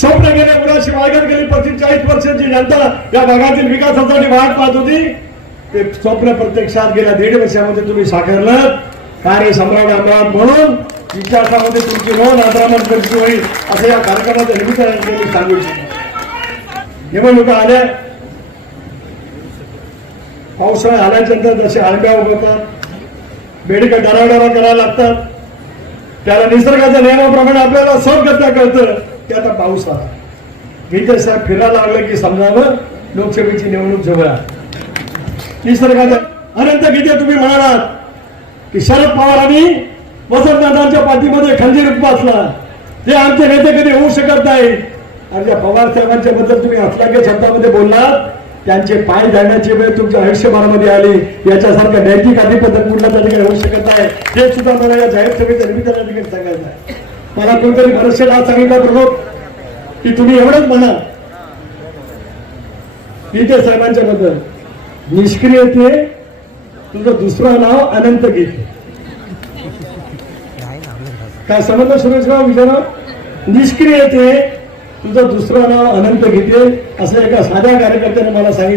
स्वप्न गेले मुलाशी वायगड गेली पस्तीस चाळीस वर्षाची जनता या भागातील विकासासाठी वाट पाहत होती. ते स्वप्न प्रत्यक्षात गेल्या दीड वर्षामध्ये तुम्ही साकारलं. कार्य सम्राट अमरावत म्हणून इतिहासामध्ये तुमची नोंद आदरामन करायची होईल असं या कार्यक्रमाच्या निमित्ताने मी सांगू इच्छितो निवडणुका आल्या. पावसाळा आल्याच्यानंतर जसे आंब्या उगवतात मेडिकल डराडरा करायला लागतात. त्याला निसर्गाच्या नियमाप्रमाणे आपल्याला सब कळतं. ते आता पाऊस आला मी ते साहेब फिरायला लागलं की समजावं लोकसभेची निवडणूक जवळ आहे. निसर्गाच्या अनंत गीते तुम्ही म्हणालात की शरद पवारांनी वसंतदादांच्या पाठीमध्ये खंजीर उपासला ते आमचे नेते कधी होऊ शकत नाही आणि त्या पवार साहेबांच्या बद्दल तुम्ही असलागे शब्दामध्ये बोललात. त्यांचे पाय धरण्याची वेळ तुमच्या आयुष्यभरामध्ये आली. याच्यासारखं नैतिक अधिपत्र कुठल्या त्या ठिकाणी होऊ शकत नाही. ते सुद्धा मला या जाहीर सभेच्या निमित्ताने सांगायचं आहे. मला कोणतरी बरेचसे आज सांगितलं प्रमुख की तुम्ही एवढंच म्हणा. गीते साहेबांच्या बद्दल. निष्क्रियते तुझं दुसरं नाव अनंत गीते. काय समजलं सुरेशराव विजयराव? निष्क्रियते तुझं दुसरं नाव अनंत गीते असं एका साध्या कार्यकर्त्याने मला सांगितलं.